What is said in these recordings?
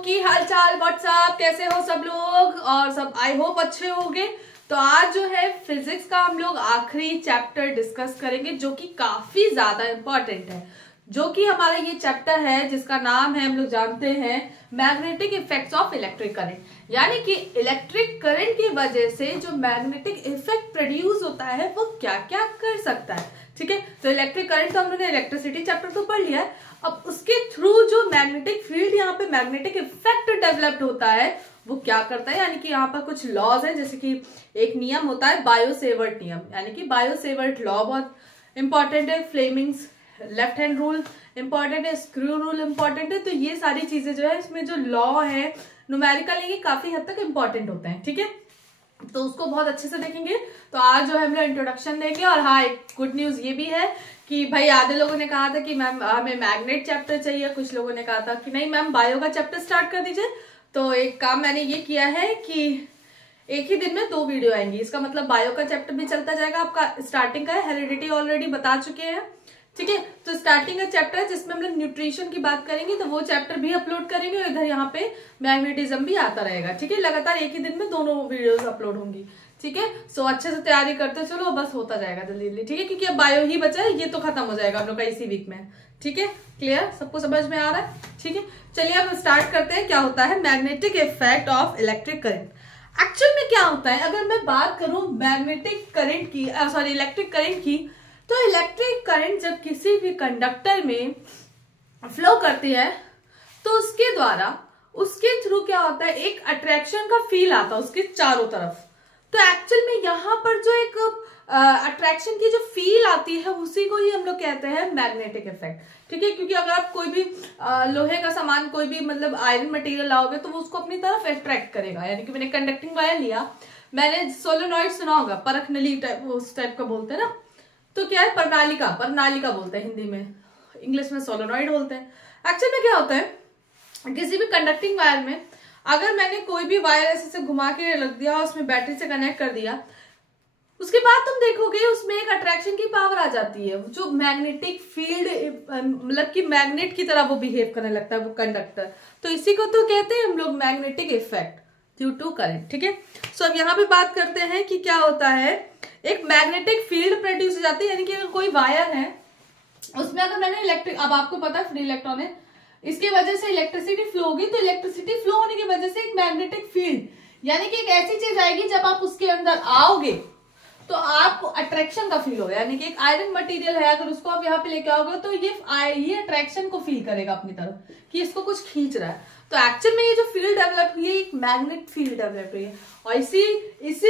की हालचाल, व्हाट्सअप, कैसे हो सब लोग? और सब आई होप अच्छे होंगे। तो आज जो है फिजिक्स का हम लोग आखिरी चैप्टर डिस्कस करेंगे जो कि काफी ज्यादा इंपॉर्टेंट है, जो कि हमारा ये चैप्टर है जिसका नाम है, हम लोग जानते हैं, magnetic effects of electric current. यानी कि इलेक्ट्रिक करंट की वजह से जो मैग्नेटिक इफेक्ट प्रोड्यूस होता है वो क्या क्या कर सकता है। ठीक है, तो इलेक्ट्रिक करंट तो हमने इलेक्ट्रिसिटी चैप्टर तो पढ़ लिया है। अब उसके थ्रू जो मैग्नेटिक फील्ड, यहाँ पे मैग्नेटिक इफेक्ट डेवलप्ड होता है वो क्या करता है। यानी कि यहाँ पर कुछ लॉज है, जैसे कि एक नियम होता है बायो-सेवर्ट नियम, यानी कि बायो-सेवर्ट लॉ बहुत इंपॉर्टेंट है। Fleming's left hand rule important है, स्क्रू रूल इंपॉर्टेंट है। तो ये सारी चीजें जो है, इसमें जो लॉ है न्यूमेरिकल, ये काफी हद तक इंपॉर्टेंट होते हैं। ठीक है, तो उसको बहुत अच्छे से देखेंगे। तो आज जो है हम लोग इंट्रोडक्शन देंगे। और हाँ, एक गुड न्यूज ये भी है कि भाई आधे लोगों ने कहा था कि मैम हमें मैग्नेट चैप्टर चाहिए, कुछ लोगों ने कहा था कि नहीं मैम बायो का चैप्टर स्टार्ट कर दीजिए। तो एक काम मैंने ये किया है कि एक ही दिन में 2 वीडियो आएंगी। इसका मतलब बायो का चैप्टर भी चलता जाएगा, आपका स्टार्टिंग का है, हेरिडिटी ऑलरेडी बता चुके हैं। ठीक है, तो स्टार्टिंग का चैप्टर है जिसमें हम लोग न्यूट्रिशन की बात करेंगे, तो वो चैप्टर भी अपलोड करेंगे। और इधर यहाँ पे मैग्नेटिज्म भी आता रहेगा। ठीक है, लगातार एक ही दिन में दोनों वीडियोस अपलोड होंगी। ठीक है, सो अच्छे से तैयारी करते चलो, बस होता जाएगा जल्दी जल्दी। ठीक है, क्योंकि अब बायो ही बचा है, ये तो खत्म हो जाएगा हम लोग का इसी वीक में। ठीक है, क्लियर, सबको समझ में आ रहा है? ठीक है, चलिए अब स्टार्ट करते हैं। क्या होता है magnetic effect of electric current? Actual में क्या होता है, अगर मैं बात करूं मैग्नेटिक करंट की, सॉरी इलेक्ट्रिक करंट की, तो इलेक्ट्रिक करंट जब किसी भी कंडक्टर में फ्लो करती है तो उसके द्वारा, उसके थ्रू क्या होता है, एक अट्रैक्शन का फील आता है उसके चारों तरफ। तो एक्चुअल में यहाँ पर जो एक अट्रैक्शन की जो फील आती है उसी को ही हम लोग कहते हैं मैग्नेटिक इफेक्ट। ठीक है, क्योंकि अगर आप कोई भी लोहे का सामान, कोई भी मतलब आयरन मटेरियल लाओगे तो वो उसको अपनी तरफ अट्रैक्ट करेगा। यानी कि मैंने कंडक्टिंग वायर लिया, मैंने सोलेनॉइड सुना होगा, परख नली टाइप, उस टाइप का बोलते हैं ना, तो क्या है, प्रणालिका बोलते हैं हिंदी में, इंग्लिश में सोलेनॉइड बोलते हैं। एक्चुअल में क्या होता है, किसी भी कंडक्टिंग वायर में अगर मैंने कोई भी वायर ऐसे से घुमा के रख दिया और उसमें बैटरी से कनेक्ट कर दिया, उसके बाद तुम देखोगे उसमें एक अट्रैक्शन की पावर आ जाती है, जो मैग्नेटिक फील्ड, मतलब कि मैग्नेट की तरह वो बिहेव करने लगता है वो कंडक्टर। तो इसी को तो कहते हैं हम लोग magnetic effect due to current. ठीक है, सो अब यहाँ पे बात करते हैं कि क्या होता है, एक मैग्नेटिक फील्ड प्रोड्यूस हो जाती है। यानी कि अगर कोई वायर है उसमें अगर मैंने इलेक्ट्रिक, अब आपको पता है फ्री इलेक्ट्रॉन है, इसकी वजह से इलेक्ट्रिसिटी फ्लो होगी। तो इलेक्ट्रिसिटी फ्लो होने की वजह से एक मैग्नेटिक फील्ड, यानी कि एक ऐसी चीज आएगी जब आप उसके अंदर आओगे तो आपको अट्रैक्शन का फील होगा। यानी कि एक आयरन मटेरियल है, अगर उसको आप यहाँ पे लेके आओगे तो ये अट्रैक्शन को फील करेगा अपनी तरफ कि इसको कुछ खींच रहा है। तो एक्चुअल में ये जो फील्ड डेवलप हुई है, एक मैग्नेट फील्ड डेवलप हुई है। और इसी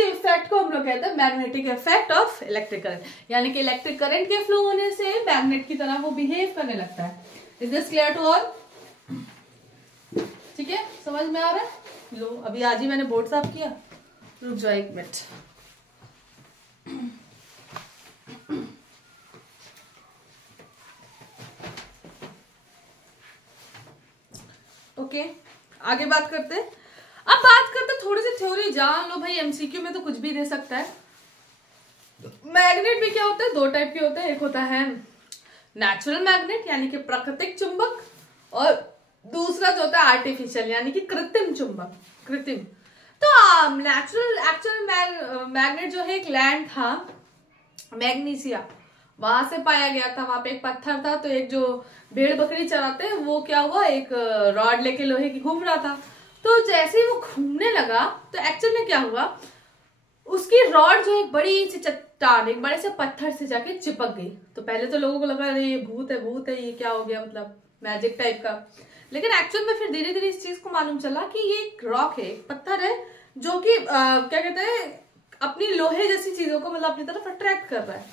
इफेक्ट को हम लोग कहते हैं magnetic effect of electric current. यानी कि इलेक्ट्रिक करंट के फ्लो होने से मैग्नेट की तरह वो बिहेव करने लगता है। Is this clear to all? ठीक है, समझ में आ रहा है? लो, अभी आज ही मैंने बोर्ड साफ किया, रुक जाओ 1 मिनट। ओके, आगे बात करते हैं। अब बात करते हैं, थोड़ी सी थ्योरी जान लो भाई, एमसीक्यू में तो कुछ भी दे सकता है। मैग्नेट भी क्या होता है, 2 टाइप के होते हैं। एक होता है नेचुरल मैग्नेट, यानी कि प्राकृतिक चुंबक, और दूसरा जो होता है आर्टिफिशियल, यानी कि कृत्रिम चुंबक, कृत्रिम। तो नेचुरल एक्चुअल मैग्नेट जो है, एक लैंड था मैग्नीसिया, वहां से पाया गया था। वहां पे एक पत्थर था, तो एक जो भेड़ बकरी चराते हैं वो क्या हुआ, एक रॉड लेके लोहे की घूम रहा था। तो जैसे ही वो घूमने लगा तो एक्चुअल में क्या हुआ, उसकी रॉड जो एक बड़ी सी चट्टान, एक बड़े से पत्थर से जाके चिपक गई। तो पहले तो लोगों को लगा अरे ये भूत है, ये क्या हो गया, मतलब मैजिक टाइप का। लेकिन एक्चुअल में फिर धीरे धीरे इस चीज को मालूम चला कि ये एक रॉक है, एक पत्थर है, जो कि क्या कहते हैं, अपनी लोहे जैसी चीजों को मतलब अपनी तरफ अट्रैक्ट कर रहा है।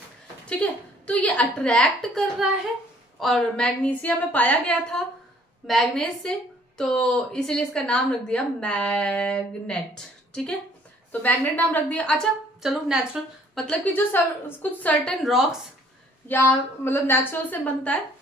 ठीक है, तो ये अट्रैक्ट कर रहा है और मैग्नीसिया में पाया गया था मैग्नेस से, तो इसीलिए इसका नाम रख दिया मैग्नेट। ठीक है, तो मैग्नेट नाम रख दिया। अच्छा चलो, नेचुरल मतलब कि जो कुछ सर्टेन रॉक्स या मतलब नेचुरल से बनता है।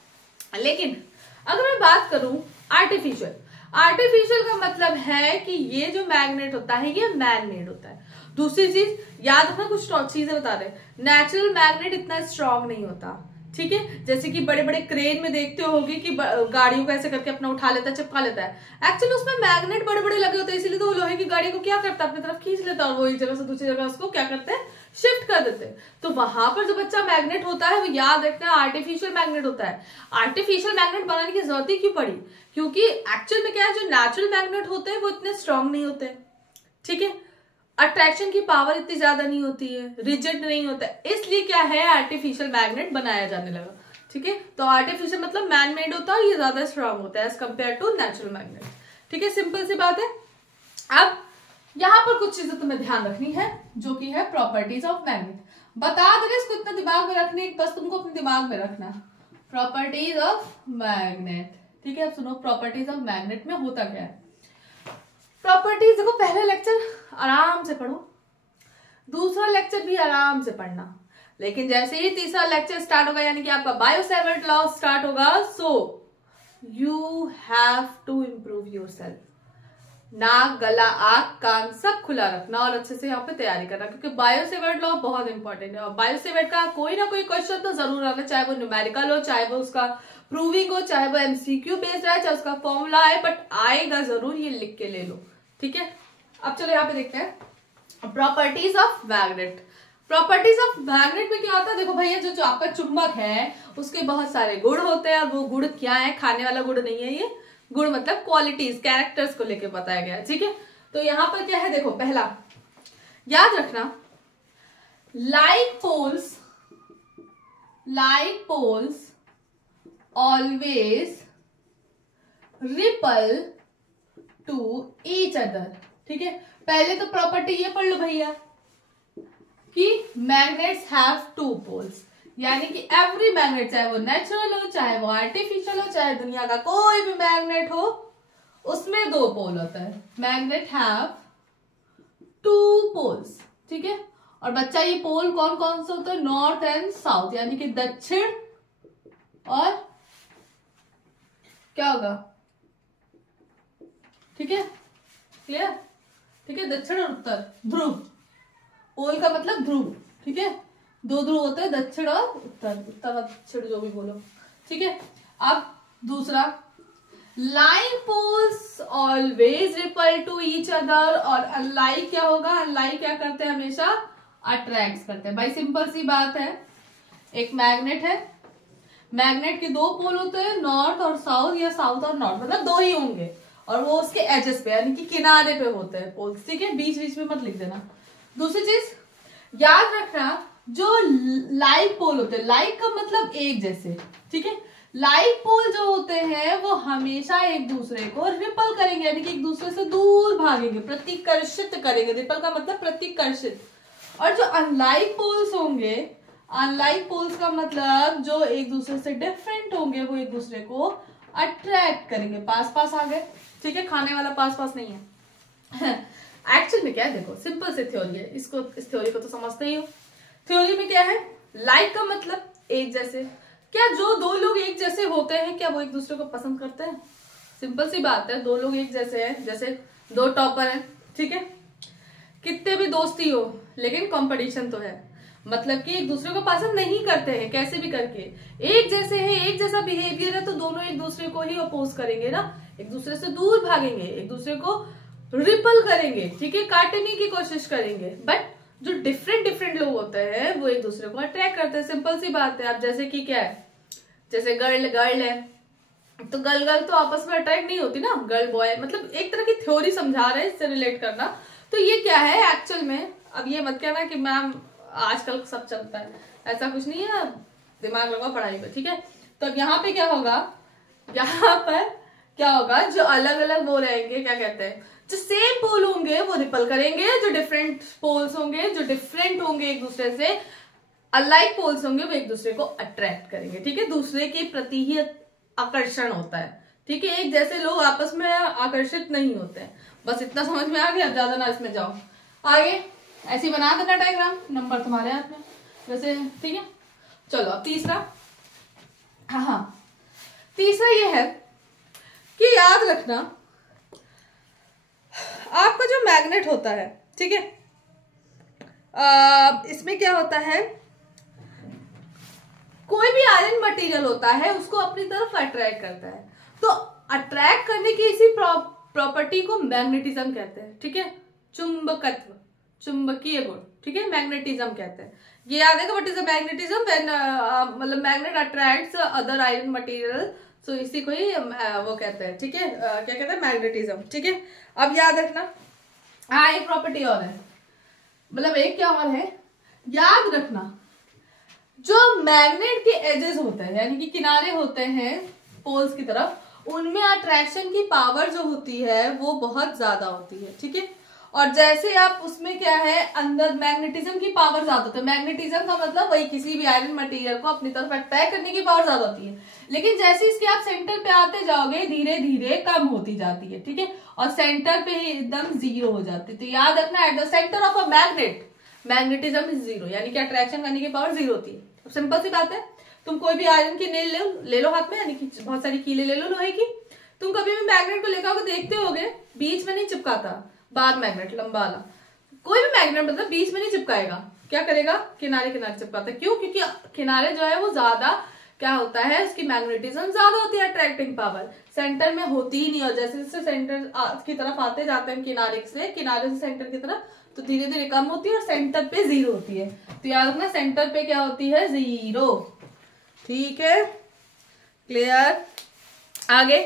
लेकिन अगर मैं बात करूं आर्टिफिशियल, आर्टिफिशियल का मतलब है कि ये जो मैग्नेट होता है ये मैन मेड होता है। दूसरी चीज याद रखना, कुछ चीजें बता रहे, नेचुरल मैग्नेट इतना स्ट्रांग नहीं होता, ठीक है, जैसे कि बड़े बड़े क्रेन में देखते होगे कि गाड़ियों को ऐसे करके अपना उठा लेता है, चिपका लेता है। एक्चुअली उसमें मैग्नेट बड़े बड़े लगे होते हैं, इसीलिए तो वो लोहे की गाड़ी को क्या करता है, अपनी तरफ खींच लेता है और वो एक जगह से दूसरी जगह उसको क्या करते हैं, शिफ्ट कर देते हैं। तो वहां पर जो बच्चा मैग्नेट होता है वो याद रखना आर्टिफिशियल मैग्नेट होता है। आर्टिफिशियल मैग्नेट बनाने की जरूरत ही क्यों पड़ी, क्योंकि एक्चुअल में क्या है, जो नेचुरल मैग्नेट होते हैं वो इतने स्ट्रांग नहीं होते, ठीक है, अट्रैक्शन की पावर इतनी ज्यादा नहीं होती है, रिजिड नहीं होता है, इसलिए क्या है आर्टिफिशियल मैग्नेट बनाया जाने लगा। ठीक है, तो आर्टिफिशियल मतलब मैन मेड होता है, ये ज्यादा स्ट्रांग होता है as compare to natural magnet. ठीक है, सिंपल सी बात है। अब यहां पर कुछ चीजें तुम्हें ध्यान रखनी है जो कि है प्रॉपर्टीज ऑफ मैग्नेट। बता दे इसको इतना दिमाग में रखने, बस तुमको अपने दिमाग में रखना प्रॉपर्टीज ऑफ मैग्नेट। ठीक है, अब सुनो प्रॉपर्टीज ऑफ मैग्नेट में होता क्या है। प्रॉपर्टीज देखो, पहला लेक्चर आराम से पढ़ो, दूसरा लेक्चर भी आराम से पढ़ना, लेकिन जैसे ही तीसरा लेक्चर स्टार्ट होगा यानी कि आपका बायो-सेवर्ट लॉ स्टार्ट होगा, so you have to improve yourself. नाक, गला, आंख, कान सब खुला रखना और अच्छे से यहाँ पे तैयारी करना, क्योंकि बायो-सेवर्ट लॉ बहुत इंपॉर्टेंट है और बायो-सेवर्ट का कोई ना कोई क्वेश्चन तो जरूर आना, चाहे वो न्यूमेरिकल हो, चाहे वो उसका प्रूविंग हो, चाहे वो एमसीक्यू बेस्ड है, चाहे उसका फॉर्मूला है, बट आएगा जरूर, ये लिख के ले लो। ठीक है, अब चलो यहाँ पे देखते हैं properties of magnet. Properties of magnet में क्या होता है, देखो भैया जो आपका चुंबक है उसके बहुत सारे गुण होते हैं, और वो गुण क्या है, खाने वाला गुण नहीं है, ये गुण मतलब क्वालिटीज, कैरेक्टर्स को लेके बताया गया है। ठीक है, तो यहां पर क्या है, देखो पहला याद रखना, like poles always repel to each other. ठीक है, पहले तो प्रॉपर्टी ये पढ़ लो भैया कि मैग्नेट्स हैव टू पोल्स, यानी कि एवरी मैग्नेट, चाहे वो नेचुरल हो, चाहे वो आर्टिफिशियल हो, चाहे दुनिया का कोई भी मैग्नेट हो, उसमें दो पोल होता है। Magnet have two poles. ठीक है, और बच्चा ये पोल कौन कौन से होते हैं, नॉर्थ एंड साउथ, यानी कि दक्षिण और क्या होगा, ठीक है क्लियर, ठीक है, दक्षिण और उत्तर, ध्रुव, पोल का मतलब ध्रुव। ठीक है, दो ध्रुव होते हैं, दक्षिण और उत्तर, उत्तर और दक्षिण जो भी बोलो। ठीक है, अब दूसरा, like poles always repel to each other, और अनलाइक क्या होगा, अनलाइक क्या करते हैं, हमेशा अट्रैक्ट करते हैं। भाई सिंपल सी बात है, एक मैग्नेट है, मैग्नेट के दो पोल होते हैं, नॉर्थ और साउथ, या साउथ और नॉर्थ, मतलब दो ही होंगे, और वो उसके एजेस पे यानी कि किनारे पे होते हैं पोल्स। ठीक है, बीच बीच में मत लिख देना। दूसरी चीज याद रखना, जो लाइक पोल होते हैं, लाइक का मतलब एक जैसे, ठीक है, लाइक पोल जो होते हैं वो हमेशा एक दूसरे को रिपल करेंगे, यानी कि एक दूसरे से दूर भागेंगे, प्रतिकर्षित करेंगे, रिपल का मतलब प्रतिकर्षित। और जो अनलाइक पोल्स होंगे, अनलाइक पोल्स का मतलब जो एक दूसरे से डिफरेंट होंगे, वो एक दूसरे को अट्रैक्ट करेंगे, पास पास आ गए। ठीक है, खाने वाला पास पास नहीं है। एक्चुअल में क्या है, देखो सिंपल सी थ्योरी है, इसको इस थ्योरी को तो समझते ही हो। थ्योरी में क्या है, लाइक का मतलब एक जैसे, क्या जो दो लोग एक जैसे होते हैं क्या वो एक दूसरे को पसंद करते हैं? सिंपल सी बात है, दो लोग एक जैसे हैं, जैसे दो टॉपर हैं, ठीक है, कितने भी दोस्ती हो लेकिन कंपटीशन तो है, मतलब कि एक दूसरे को पसंद नहीं करते हैं कैसे भी करके, एक जैसे हैं, एक जैसा बिहेवियर है, तो दोनों एक दूसरे को ही अपोज करेंगे ना, एक दूसरे से दूर भागेंगे, एक दूसरे को रिपल करेंगे, ठीक है, काटने की कोशिश करेंगे। बट जो डिफरेंट डिफरेंट लोग होते हैं वो एक दूसरे को अट्रैक्ट करते हैं, सिंपल सी बात है। अब जैसे कि क्या है, जैसे गर्ल गर्ल है तो गर्ल गर्ल तो आपस में अट्रैक्ट नहीं होती ना, गर्ल बॉय, मतलब एक तरह की थ्योरी समझा रहे हैं, इससे रिलेट करना। तो ये क्या है एक्चुअल में, अब ये मत कहना कि मैम आजकल सब चलता है, ऐसा कुछ नहीं है, दिमाग लगाओ पढ़ाई पे, ठीक है। तो अब यहाँ पे क्या होगा, यहाँ पर क्या होगा, जो अलग अलग वो रहेंगे, क्या कहते हैं, जो सेम पोल होंगे वो रिपल करेंगे, जो डिफरेंट पोल्स होंगे, जो डिफरेंट होंगे एक दूसरे से, अलाइक पोल्स होंगे, वो एक दूसरे को अट्रैक्ट करेंगे, ठीक है, दूसरे के प्रति ही आकर्षण होता है, ठीक है, एक जैसे लोग आपस में आकर्षित नहीं होते हैं। बस इतना समझ में आ गया, ज्यादा ना इसमें जाओ आगे, ऐसे बना देना डायग्राम, नंबर तुम्हारे हाथ में वैसे, ठीक है। चलो अब तीसरा, हाँ तीसरा ये है कि याद रखना आपका जो मैग्नेट होता है, ठीक है, इसमें क्या होता है, कोई भी आयरन मटेरियल होता है उसको अपनी तरफ अट्रैक्ट करता है। तो अट्रैक्ट करने की इसी प्रॉपर्टी को मैग्नेटिज्म कहते हैं, ठीक है। चुंबकत्व, चुंबकीय गुण, ठीक है, मैग्नेटिज्म कहते हैं। ये याद है what is the magnetism, when मतलब magnet attracts other iron material, so इसी को ही वो कहते हैं, ठीक है, क्या कहते हैं, मैग्नेटिज्म, ठीक है। अब याद रखना, हाँ एक प्रॉपर्टी और है, मतलब एक क्या और है, याद रखना जो मैग्नेट के एजेस होते हैं यानी कि किनारे होते हैं पोल्स की तरफ, उनमें अट्रैक्शन की पावर जो होती है वो बहुत ज्यादा होती है, ठीक है। और जैसे आप उसमें क्या है, अंदर मैग्नेटिज्म की पावर ज्यादा होती है। मैग्नेटिज्म का मतलब वही किसी भी आयरन मटेरियल को अपनी तरफ अट्रैक्ट करने की पावर ज्यादा होती है, लेकिन जैसे इसके आप सेंटर पे आते जाओगे धीरे धीरे कम होती जाती है, ठीक है, और सेंटर पे ही एकदम जीरो हो जाती है। तो याद रखना, at the centre of a magnet magnetism is zero, यानी कि अट्रैक्शन करने की पावर जीरो होती है। अब सिंपल सी बात है, तुम कोई भी आयरन की नेल ले लो हाथ में, यानी कि बहुत सारी कीले ले लो लोहे की, तुम कभी भी मैग्नेट को लेकर आकर देखते होगे बीच में नहीं चिपकाता, बार मैग्नेट लंबा वाला, कोई भी मैग्नेट मतलब बीच में नहीं चिपकाएगा, क्या करेगा, किनारे किनारे चिपकाता है। क्यों? क्योंकि किनारे जो है वो ज्यादा क्या होता है, उसकी मैग्नेटिज्म ज्यादा होती है, अट्रैक्टिंग पावर सेंटर में होती ही नहीं। और जैसे जैसे सेंटर की तरफ आते जाते हैं किनारे से सेंटर की तरफ, तो धीरे धीरे कम होती है और सेंटर पे जीरो होती है। तो याद रखना सेंटर पे क्या होती है, जीरो, ठीक है, क्लियर। आगे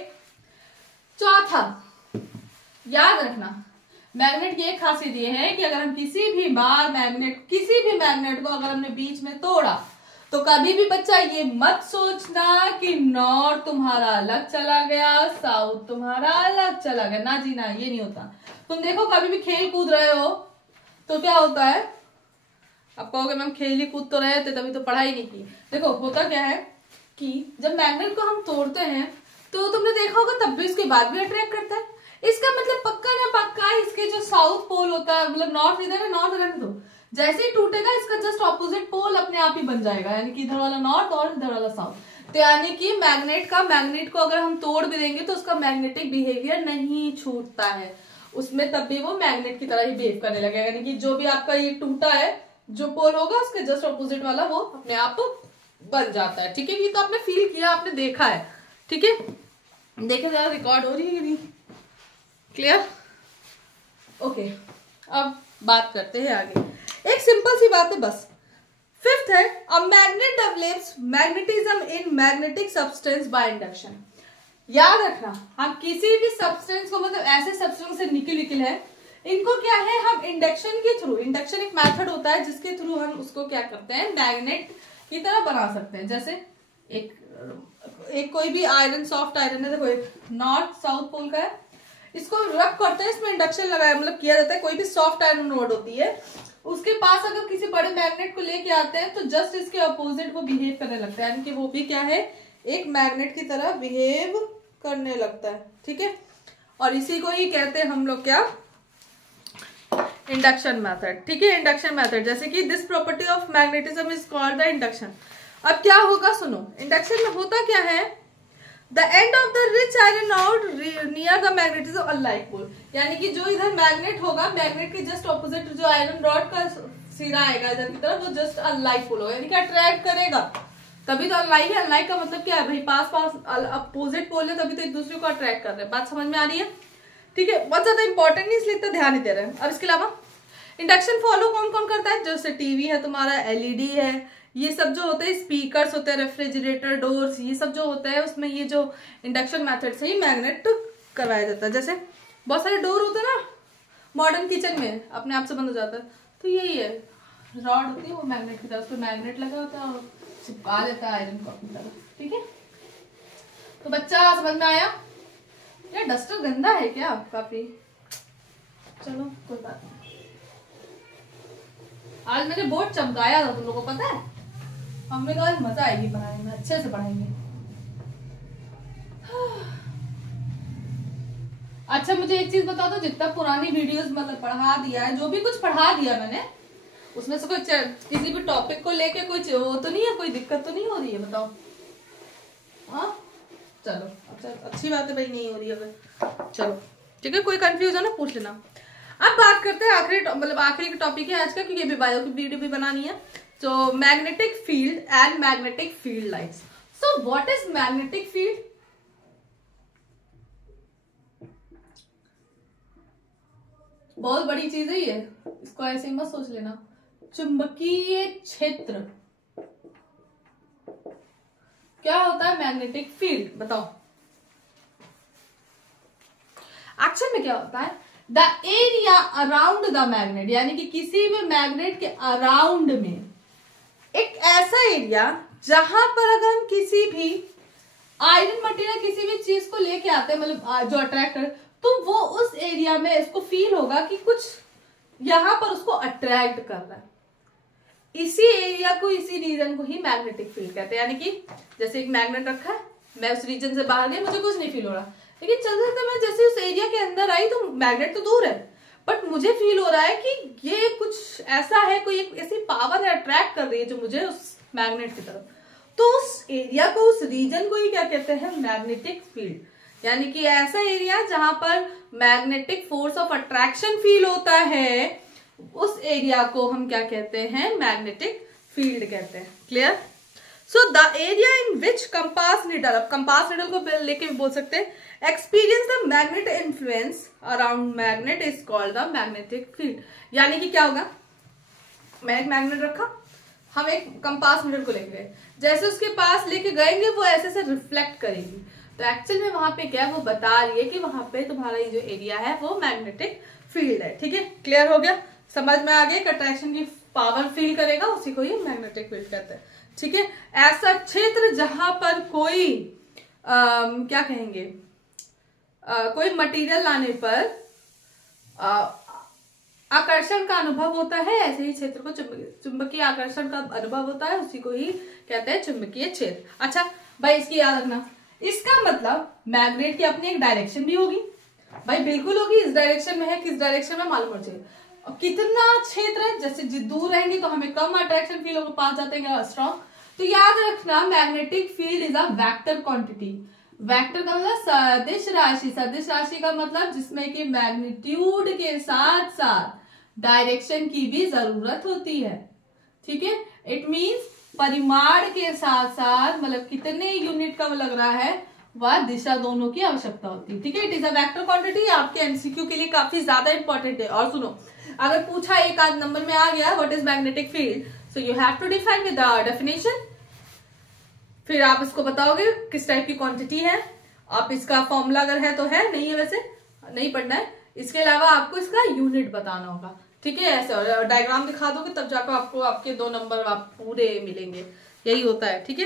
चौथा, याद रखना मैग्नेट की एक खासियत ये है कि अगर हम किसी भी मैग्नेट को अगर हमने बीच में तोड़ा, तो कभी भी बच्चा ये मत सोचना कि नॉर्थ तुम्हारा अलग चला गया, साउथ तुम्हारा अलग चला गया, ना जी ना, ये नहीं होता। तुम देखो कभी भी खेल कूद रहे हो तो क्या होता है, आप कहोगे मैम खेल ही कूद तो रहे थे तभी तो पढ़ाई नहीं की। देखो होता क्या है कि जब मैग्नेट को हम तोड़ते हैं तो तुमने देखा होगा तब भी इसके बाद भी अट्रैक्ट करता है। इसका मतलब पक्का ना पक्का इसके जो साउथ पोल होता है, मतलब नॉर्थ इधर है, नॉर्थ रहने दो, जैसे ही टूटेगा इसका जस्ट ऑपोजिट पोल अपने आप ही बन जाएगा, यानी कि इधर वाला नॉर्थ और इधर वाला साउथ। तो यानी कि मैग्नेट को अगर हम तोड़ भी देंगे तो उसका मैग्नेटिक बिहेवियर नहीं छूटता है, उसमें तब भी वो मैग्नेट की तरह ही बिहेव करने लगेगा। यानी कि जो भी आपका ये टूटा है जो पोल होगा उसके जस्ट ऑपोजिट वाला वो अपने आप बन जाता है, ठीक है। ये तो आपने फील किया, आपने देखा है, ठीक है। देखे जरा रिकॉर्ड हो रही है कि नहीं, क्लियर, ओके। अब बात करते हैं आगे, एक सिंपल सी बात है बस। फिफ्थ है, a magnet develops magnetism in magnetic substance by induction. याद रखना, हम किसी भी सब्सटेंस को, मतलब ऐसे सब्सटेंस से निकल है, इनको क्या है, हम इंडक्शन के थ्रू, इंडक्शन एक मेथड होता है जिसके थ्रू हम उसको क्या करते हैं, मैग्नेट की तरह बना सकते हैं। जैसे एक कोई भी आयरन, सॉफ्ट आयरन है, देखो एक नॉर्थ साउथ पोल का है, इसको रब करते हैं, इसमें इंडक्शन लगाया मतलब किया जाता है। कोई भी सॉफ्ट आयरन रोड होती है उसके पास अगर किसी बड़े मैग्नेट को लेके आते हैं तो जस्ट इसके अपोजिट वो बिहेव करने लगता है, यानी कि वो भी क्या है, एक मैग्नेट की तरह बिहेव करने लगता है, ठीक है। और इसी को ही कहते हैं हम लोग क्या, इंडक्शन मेथड, ठीक है, इंडक्शन मेथड। जैसे कि this property of magnetism is called the induction. अब क्या होगा सुनो, इंडक्शन में होता क्या है, the end of the rich iron out near the magnetism unlike pole, यानी कि जो इधर मैग्नेट होगा, मैग्नेट के जस्ट ऑपोजिट जो आयरन रॉड का सिरा आएगा इधर की तरफ, वो जस्ट अनलाइक पोल होगा, यानी कि अट्रैक्ट करेगा। तभी तो अनलाइक है, अनलाइक का मतलब क्या है भाई, पास अपोजिट पोल है, तभी तो एक दूसरे को अट्रैक्ट कर रहे हैं। बात समझ में आ रही है, ठीक है। बहुत ज्यादा इंपॉर्टेंट नहीं, इसलिए इतना ध्यान नहीं दे रहे हैं। अब इसके अलावा इंडक्शन फॉलो कौन कौन करता है, जैसे टीवी है तुम्हारा, एलईडी है, ये सब जो होते हैं, स्पीकर्स होते हैं, रेफ्रिजरेटर, डोर्स, ये सब जो होता है उसमें ये जो इंडक्शन मेथड से ही मैग्नेट करवाया जाता है। जैसे बहुत सारे डोर होते हैं ना मॉडर्न किचन में, अपने आप से बंद हो जाता है, तो यही है, रॉड होती है वो मैग्नेट की तरफ, उस पर मैग्नेट लगा होता है और चिपका देता है आयरन को अपनी तरफ, ठीक है। तो बच्चा समझ में आया? यार डस्टर गंदा है क्या काफी, चलो कोई बात नहीं। आज मैंने बोर्ड चमकाया था, तुम लोगों को पता है, हमने कहा आज मजा आएगी पढ़ाने में, अच्छे से पढ़ाएंगे। अच्छा मुझे एक चीज बता दो, जितना पुरानी वीडियोस मतलब पढ़ा दिया है, जो भी कुछ पढ़ा दिया मैंने, उसमें से कोई किसी भी टॉपिक को लेके कोई वो तो नहीं है, कोई दिक्कत तो नहीं हो रही है, बताओ। हाँ चलो अच्छा, अच्छी बात है भाई, नहीं हो रही अगर, चलो ठीक है, कोई कंफ्यूजन है पूछ लेना। अब बात करते हैं आखिरी, मतलब आखिरी टॉपिक है आज का, क्योंकि अभी बायो की वीडियो भी बनानी है, So magnetic field and magnetic field lines. So what is magnetic field? बहुत बड़ी चीज है ये, इसको ऐसे मत सोच लेना। चुंबकीय क्षेत्र क्या होता है? Magnetic field. बताओ एक्चुअल में क्या होता है? The area around the magnet, यानी कि किसी भी मैग्नेट के अराउंड में एक ऐसा एरिया जहां पर अगर हम किसी भी आयरन मटेरियल किसी भी चीज को लेके आते हैं, मतलब जो अट्रैक्ट कर, तो वो उस एरिया में इसको फील होगा कि कुछ यहां पर उसको अट्रैक्ट कर रहा है। इसी एरिया को, इसी रीजन को ही मैग्नेटिक फील्ड कहते हैं। यानी कि जैसे एक मैग्नेट रखा है, मैं उस रीजन से बाहर नहीं, मुझे कुछ नहीं फील हो रहा, लेकिन चल सकता मैं जैसे उस एरिया के अंदर आई तो मैग्नेट तो दूर है, बट मुझे फील हो रहा है कि ये कुछ ऐसा है, कोई एक ऐसी पावर है अट्रैक्ट कर रही है जो मुझे उस मैग्नेट की तरफ। तो उस एरिया को, उस रीजन को ही क्या कहते हैं? Magnetic field. यानी कि ऐसा एरिया जहां पर magnetic force of attraction feel होता है, उस एरिया को हम क्या कहते हैं? मैग्नेटिक फील्ड कहते हैं। Clear? So the area in which compass needle, अब कंपास नीडल को लेके भी बोल सकते हैं, experience the magnet influence around magnet is called the magnetic field. यानी कि क्या होगा? मैं एक मैग्नेट रखा, हम एक कंपास नीडल को लेके गए, जैसे उसके पास लेके गएंगे वो ऐसे से रिफ्लेक्ट करेगी, तो एक्चुअल में वहां पे क्या है? वो बता रही है कि वहां पे तुम्हारा ये जो एरिया है वो मैग्नेटिक फील्ड है। ठीक है, क्लियर हो गया? समझ में आ गया? अट्रैक्शन की पावर फील करेगा, उसी को ही मैग्नेटिक फील्ड कहते हैं। ठीक है, ऐसा क्षेत्र जहां पर कोई क्या कहेंगे, कोई मटेरियल लाने पर आकर्षण का अनुभव होता है, ऐसे ही क्षेत्र को चुंबकीय आकर्षण का अनुभव होता है, उसी को ही कहते हैं चुंबकीय क्षेत्र। अच्छा भाई, इसकी याद रखना, इसका मतलब मैग्नेट की अपनी एक डायरेक्शन भी होगी भाई, बिल्कुल होगी। इस डायरेक्शन में है, किस डायरेक्शन में मालूम होना चाहिए। कितना क्षेत्र है, जैसे दूर रहेंगे तो हमें कम अट्रैक्शन फील होगा, पास जाते हैं स्ट्रॉन्ग। तो याद रखना, magnetic field is a vector quantity. Vector का मतलब सदिश राशि, सदिश राशि का मतलब जिसमें कि मैग्नीट्यूड के साथ साथ डायरेक्शन की भी जरूरत होती है। ठीक है, इट मींस परिमाण के साथ साथ मतलब कितने यूनिट का लग रहा है, वह दिशा दोनों की आवश्यकता होती है। ठीक है, it is a vector quantity. आपके एमसीक्यू के लिए काफी ज्यादा इंपॉर्टेंट है। और सुनो, अगर पूछा एक आध नंबर में आ गया what is magnetic field, so you have to define with the definition. फिर आप इसको बताओगे किस टाइप की क्वांटिटी है, आप इसका फॉर्मूला अगर है तो है, नहीं है वैसे नहीं पढ़ना है। इसके अलावा आपको इसका यूनिट बताना होगा। ठीक है, ऐसे और डायग्राम दिखा दोगे तब जाकर आपको आपके 2 नंबर आप पूरे मिलेंगे, यही होता है। ठीक है,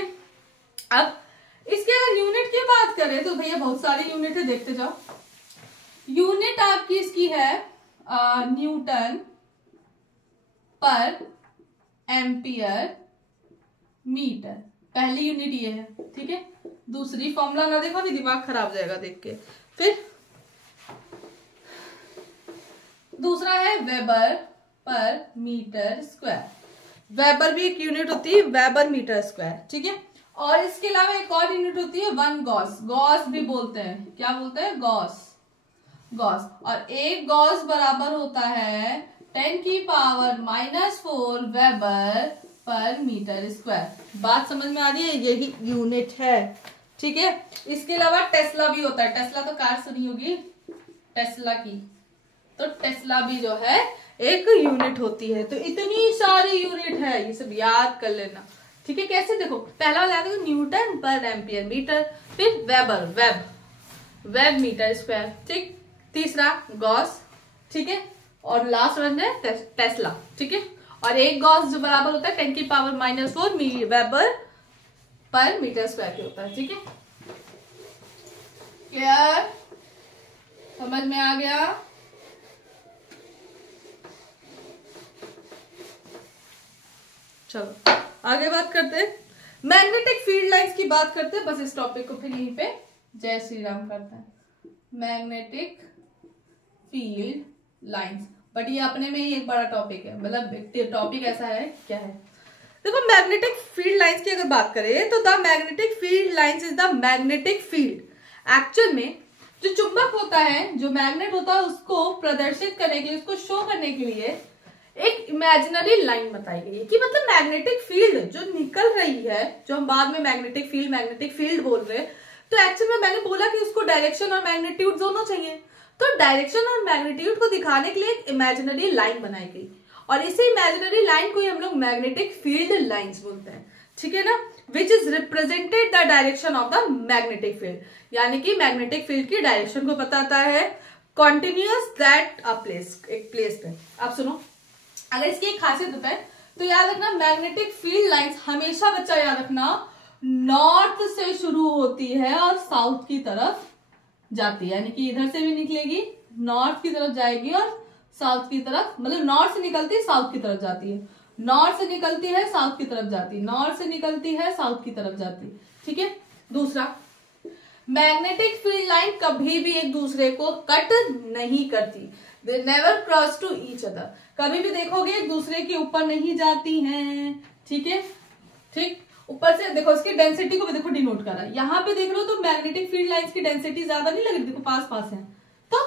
अब इसके अगर यूनिट की बात करें तो भैया बहुत सारी यूनिट है, देखते जाओ। यूनिट आपकी इसकी है न्यूटन पर एम्पियर मीटर, पहली यूनिट ये है। ठीक है, दूसरी फॉर्मूला ना देखो, नहीं दिमाग खराब हो जाएगा देख के। फिर दूसरा है वेबर पर मीटर स्क्वायर, वेबर भी एक यूनिट होती है, वेबर मीटर स्क्वायर। ठीक है, और इसके अलावा एक और यूनिट होती है 1 गॉस, गॉस भी बोलते हैं, क्या बोलते हैं? Gauss, Gauss. और एक गॉस बराबर होता है 10⁻⁻⁴ वेबर पर मीटर स्क्वायर। बात समझ में आ रही है? यही यूनिट है। ठीक है, इसके अलावा टेस्ला भी होता है, टेस्ला तो कार सुनी होगी टेस्ला की, तो टेस्ला भी जो है एक यूनिट होती है। तो इतनी सारी यूनिट है, ये सब याद कर लेना। ठीक है, कैसे? देखो, पहला वाला याद है न्यूटन पर एम्पियर मीटर, फिर वेबर, वेब मीटर स्क्वायर। ठीक, तीसरा गॉस। ठीक है, और लास्ट वन है टेस्ला। ठीक है, और एक गॉस जो बराबर होता है 10⁻⁻⁴ वेबर पर मीटर स्क्वायर के होता है। ठीक है, क्लियर? समझ में आ गया? चलो आगे बात करते हैं, मैग्नेटिक फील्ड लाइंस की बात करते हैं। बस इस टॉपिक को फिर यहीं पे जय श्री राम करते हैं, मैग्नेटिक फील्ड लाइंस। बट ये अपने में ही एक बड़ा टॉपिक है, मतलब टॉपिक ऐसा है क्या है। देखो, मैग्नेटिक फील्ड लाइंस की अगर बात करें तो the magnetic field lines is the magnetic field. Actual में जो चुंबक होता है, जो मैग्नेट होता है, उसको प्रदर्शित करने के लिए, उसको शो करने के लिए एक इमेजिनरी लाइन बताई गई है कि मतलब मैग्नेटिक फील्ड जो निकल रही है, जो हम बाद में मैग्नेटिक फील्ड बोल रहे हैं, तो एक्चुअल में मैंने बोला कि उसको डायरेक्शन और मैग्नीट्यूड दोनों चाहिए। तो डायरेक्शन और मैग्नीट्यूड को दिखाने के लिए एक इमेजिनरी लाइन बनाई गई और इसी इमेजिनरी लाइन को ही हम लोग मैग्नेटिक फील्ड लाइंस बोलते हैं, ठीक है ना, which is represented the direction of the magnetic field, यानी कि मैग्नेटिक फील्ड की डायरेक्शन को बताता है कॉन्टिन्यूअस दैट अ प्लेस, एक प्लेस पे। अब सुनो, अगर इसकी एक खासियत बताए तो याद रखना मैग्नेटिक फील्ड लाइंस हमेशा बच्चा याद रखना नॉर्थ से शुरू होती है और साउथ की तरफ जाती है, यानी कि इधर से भी निकलेगी, नॉर्थ की तरफ जाएगी और साउथ की तरफ, मतलब नॉर्थ से निकलती है साउथ की तरफ जाती है, नॉर्थ से निकलती है साउथ की तरफ जाती है, नॉर्थ से निकलती है साउथ की तरफ जाती है, ठीक है। दूसरा, मैग्नेटिक फील्ड लाइन कभी भी एक दूसरे को कट नहीं करती, they never cross to each other, कभी भी देखोगे एक दूसरे के ऊपर नहीं जाती हैं, ठीक है, ठीक। ऊपर से देखो इसकी डेंसिटी को भी देखो डिनोट करा, यहाँ पे देख लो तो मैग्नेटिक फील्ड लाइंस की डेंसिटी ज्यादा नहीं लग रही, देखो पास पास है तो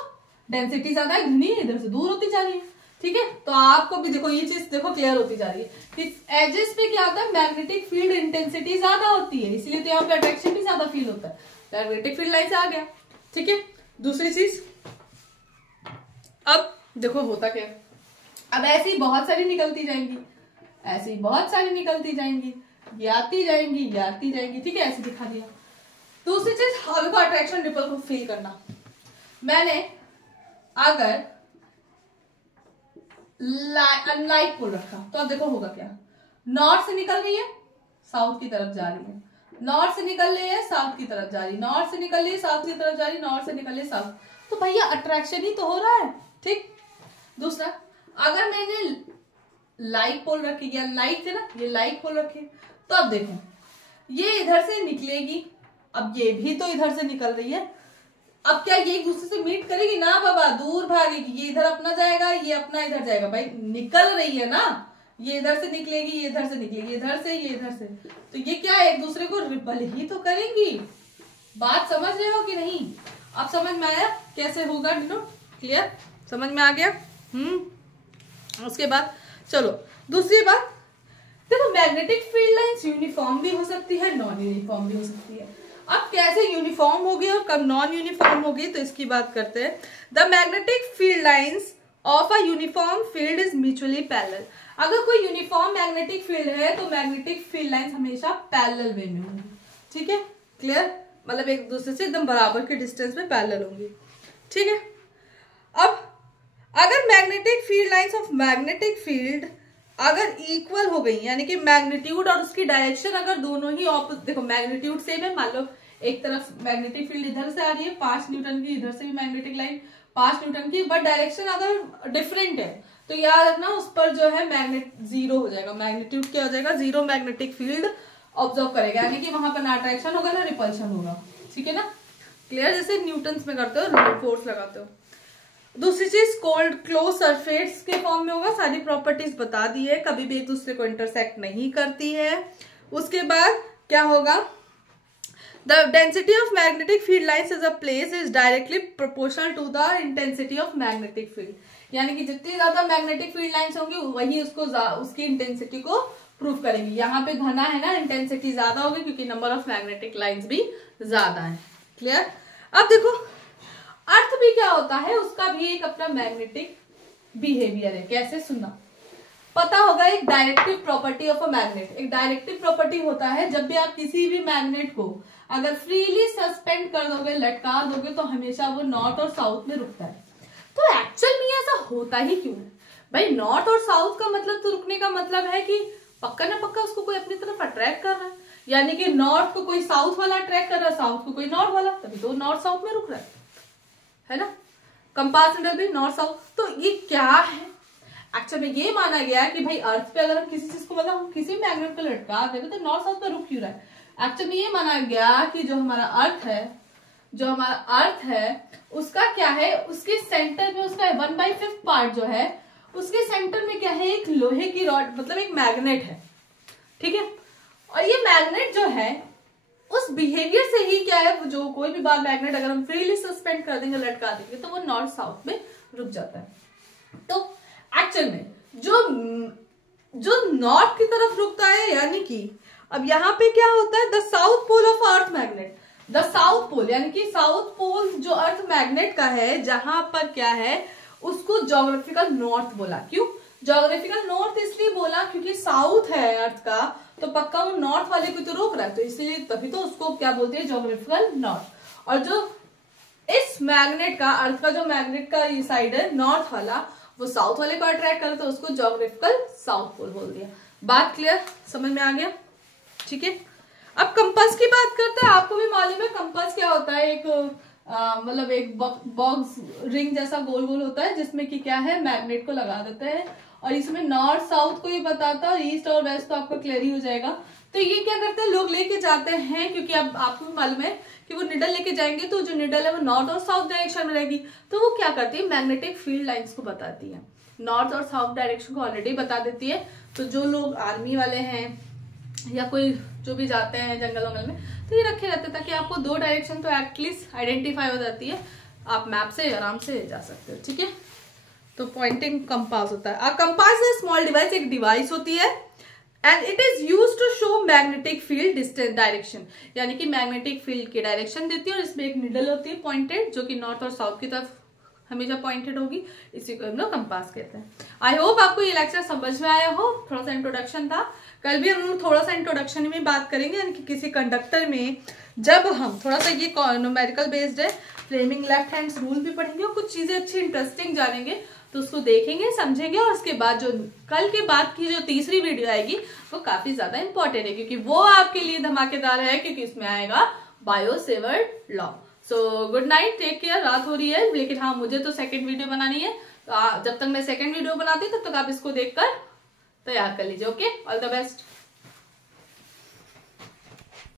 डेंसिटी ज्यादा है, घनी है, इधर से दूर होती जा रही है, ठीक है। तो आपको भी देखो ये चीज देखो क्लियर होती जा रही है कि एजेस पे क्या होता है, मैग्नेटिक फील्ड इंटेंसिटी ज्यादा होती है, इसलिए तो यहाँ पे अट्रैक्शन भी ज्यादा फील होता है, मैग्नेटिक फील्ड लाइन से आ गया, ठीक है। दूसरी चीज, अब देखो होता क्या, अब ऐसी बहुत सारी निकलती जाएंगी, ऐसी बहुत सारी निकलती जाएंगी, ये आती जाएंगी, ये आती जाएंगी, ठीक है, ऐसे दिखा दिया। दूसरी चीज, अब को अट्रैक्शन रिपल को फील करना, मैंने अगर अनलाइक पोल रखा तो अब देखो होगा क्या, नॉर्थ से निकल रही है साउथ की तरफ जा रही है, नॉर्थ से निकल रही है साउथ की तरफ जा रही, नॉर्थ से निकल रही है साउथ की तरफ जा रही, नॉर्थ से निकल रही है साउथ, तो भैया अट्रैक्शन ही तो हो रहा है, ठीक। दूसरा, अगर मैंने लाइक पोल रखी, या लाइक थे ना, ये लाइक पोल रखे, तो अब देखो ये इधर से निकलेगी, अब ये भी तो इधर से निकल रही है, अब क्या ये एक दूसरे से मीट करेगी ना बाबा, दूर भागेगी, ये इधर अपना जाएगा, ये अपना इधर जाएगा, भाई निकल रही है ना, ये इधर से निकलेगी, ये इधर से निकलेगी, इधर से, ये इधर से, तो ये क्या है, एक दूसरे को रिपल ही तो करेंगी। बात समझ रहे हो कि नहीं? अब समझ में आया कैसे होगा, क्लियर, समझ में आ गया। उसके बाद चलो दूसरी बात, देखो मैग्नेटिक फील्ड लाइंस यूनिफॉर्म भी हो सकती है, नॉन यूनिफॉर्म भी हो सकती है। अब कैसे यूनिफॉर्म होगी और कब नॉन यूनिफॉर्म होगी, तो इसकी बात करते हैं। The magnetic field lines of a uniform field is mutually parallel. अगर कोई यूनिफॉर्म मैग्नेटिक फील्ड है तो मैग्नेटिक फील्ड लाइंस हमेशा पैरेलल वे में होंगी, ठीक है, क्लियर, मतलब एक दूसरे से एकदम बराबर के डिस्टेंस में पैरेलल होंगी, ठीक है। अब अगर magnetic field lines of magnetic field अगर इक्वल हो गई, यानी कि मैग्नीट्यूड और उसकी डायरेक्शन अगर दोनों ही ऑपोजिट, देखो मैग्नीट्यूड सेम है, मान लो एक तरफ मैग्नेटिक फील्ड इधर से आ रही है 5 न्यूटन की, इधर से भी मैग्नेटिक लाइन 5 न्यूटन की, बट डायरेक्शन अगर डिफरेंट है तो याद रखना उस पर जो है मैग्नेट जीरो हो जाएगा, मैग्नीट्यूड क्या हो जाएगा, जीरो मैग्नेटिक फील्ड ऑब्जर्व करेगा, यानी कि वहां पर ना अट्रैक्शन होगा ना रिपल्शन होगा, ठीक है ना, क्लियर, जैसे न्यूटन्स में करते हो, फोर्स लगाते हो। दूसरी चीज, कोल्ड क्लोज सरफेस के फॉर्म में होगा, सारी प्रॉपर्टीज बता दी है, कभी भी एक दूसरे को इंटरसेक्ट नहीं करती है। उसके बाद क्या होगा, the density of magnetic field lines as a place is directly proportional to the intensity of magnetic field, यानी कि जितनी ज्यादा मैग्नेटिक फील्ड लाइंस होंगी वही उसको उसकी इंटेंसिटी को प्रूव करेंगी। यहाँ पे घना है ना, इंटेंसिटी ज्यादा होगी क्योंकि नंबर ऑफ मैग्नेटिक लाइंस भी ज्यादा है, क्लियर। अब देखो अर्थ भी क्या होता है, उसका भी एक अपना मैग्नेटिक बिहेवियर है, कैसे सुनना पता होगा। एक directive property of a magnet, एक डायरेक्टिव प्रॉपर्टी होता है जब भी आप किसी भी मैग्नेट को अगर फ्रीली सस्पेंड कर दोगे, लटका दोगे, तो हमेशा वो नॉर्थ और साउथ में रुकता है। तो एक्चुअल में ऐसा होता ही क्यों है भाई, नॉर्थ और साउथ का मतलब तो रुकने का मतलब है कि पक्का ना पक्का उसको कोई अपनी तरफ अट्रैक्ट कर रहा है, यानी कि नॉर्थ को कोई साउथ वाला अट्रैक्ट कर रहा है, साउथ को कोई नॉर्थ वाला, तभी तो नॉर्थ साउथ में रुक रहा है ना, कंपास निडल भी नॉर्थ साउथ। तो ये क्या है, एक्चुअल में ये माना गया है कि भाई अर्थ पे अगर हम किसी चीज को, मतलब हम किसी मैग्नेट को लटका देते तो नॉर्थ साउथ पे रुक क्यों रहा है। एक्चुअल में ये माना गया कि जो हमारा अर्थ है उसका क्या है, उसके सेंटर में उसका 1/5 पार्ट जो है उसके सेंटर में क्या है, एक लोहे की रॉड, मतलब एक मैग्नेट है, ठीक है। और ये मैग्नेट जो है उस बिहेवियर से ही क्या है, जो कोई भी बार मैग्नेट अगर हम फ्रीली सस्पेंड कर देंगे, लटका देंगे, तो वो नॉर्थ साउथ में रुक जाता है। तो एक्चुअल में जो नॉर्थ की तरफ रुकता है, यानी कि अब यहाँ पे क्या होता है, the south pole of earth magnet, the south pole यानी कि साउथ पोल जो अर्थ मैग्नेट का है, जहां पर क्या है उसको ज्योग्राफिकल नॉर्थ बोला। क्यों ज्योग्राफिकल नॉर्थ इसलिए बोला क्योंकि साउथ है अर्थ का, तो पक्का वो नॉर्थ वाले को तो रोक रहा है, तो इसलिए तभी तो उसको क्या बोलते हैं, ज्योग्राफिकल नॉर्थ। और जो इस मैग्नेट का, अर्थ का जो मैग्नेट का ये साइड है नॉर्थ वाला, वो साउथ वाले को अट्रैक्ट करे, तो उसको ज्योग्राफिकल साउथ पोल बोल दिया। बात क्लियर, समझ में आ गया? ठीक है, अब कंपास की बात करते हैं। आपको भी मालूम है कंपास क्या होता है, एक मतलब एक बॉक्स रिंग जैसा गोल गोल होता है, जिसमें कि क्या है मैग्नेट को लगा देते हैं, और इसमें नॉर्थ साउथ को ये बताता है, और ईस्ट और वेस्ट तो आपको क्लियर ही हो जाएगा। तो ये क्या करते हैं, लोग लेके जाते हैं, क्योंकि अब आपको भी मालूम है कि वो निडल लेके जाएंगे, तो जो निडल है वो नॉर्थ और साउथ डायरेक्शन में रहेगी, तो वो क्या करती है, मैग्नेटिक फील्ड लाइंस को बताती है, नॉर्थ और साउथ डायरेक्शन को ऑलरेडी बता देती है। तो जो लोग आर्मी वाले हैं या कोई जो भी जाते हैं जंगल वंगल में, तो ये रखे रहते हैं ताकि आपको दो डायरेक्शन तो एटलीस्ट आइडेंटिफाई हो जाती है, आप मैप से आराम से जा सकते हो। ठीक है, तो पॉइंटिंग कंपास होता है। कंपास इज स्मॉल डिवाइस, एक डिवाइस होती है, and it is use to show magnetic field distance direction, यानी कि मैग्नेटिक फील्ड की डायरेक्शन देती है, और इसमें एक निडल होती है पॉइंटेड, जो कि नॉर्थ और साउथ की तरफ हमेशा पॉइंटेड होगी, इसी को हम लोग कंपास कहते हैं। आई होप आपको ये लेक्चर समझ में आया हो, थोड़ा सा इंट्रोडक्शन था। कल भी हम लोग थोड़ा सा इंट्रोडक्शन में बात करेंगे, यानी कि किसी कंडक्टर में जब हम थोड़ा सा ये न्यूमेरिकल बेस्ड है, फ्लेमिंग लेफ्ट हैंड्स रूल भी पढ़ेंगे, और कुछ चीजें अच्छी इंटरेस्टिंग जानेंगे, तो उसको देखेंगे समझेंगे। और उसके बाद जो कल के बाद की जो तीसरी वीडियो आएगी वो काफी ज्यादा इंपॉर्टेंट है, क्योंकि वो आपके लिए धमाकेदार है, क्योंकि इसमें आएगा Biot Savart law. So good night, take care. रात हो रही है, लेकिन हाँ मुझे तो सेकंड वीडियो बनानी है, तो जब तक मैं सेकंड वीडियो बनाती हूँ तब तक आप इसको देखकर तैयार कर लीजिए। Okay, all the best.